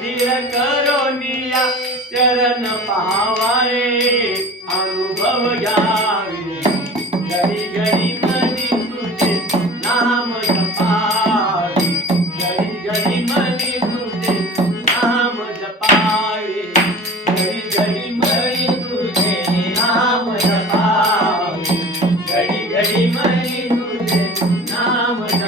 दिय करोनिया चरण पाहावाये अनुभव घ्यावे घरी घरी मनी तुझे नाम जपावे घरी घरी मनी तुझे नाम जपावे घरी घरी मनी तुझे नाम जपावे घरी घरी मनी तुझे नाम जपावे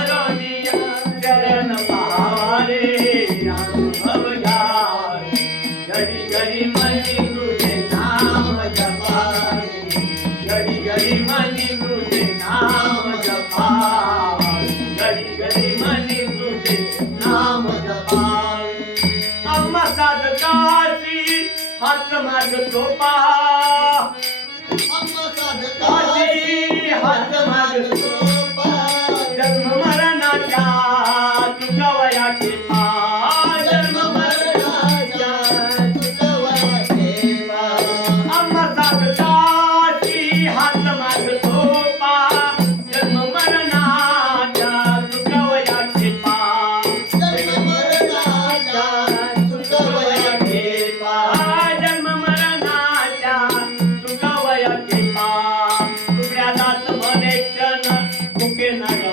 मार्ग सोपा. हात मार्ग सोपा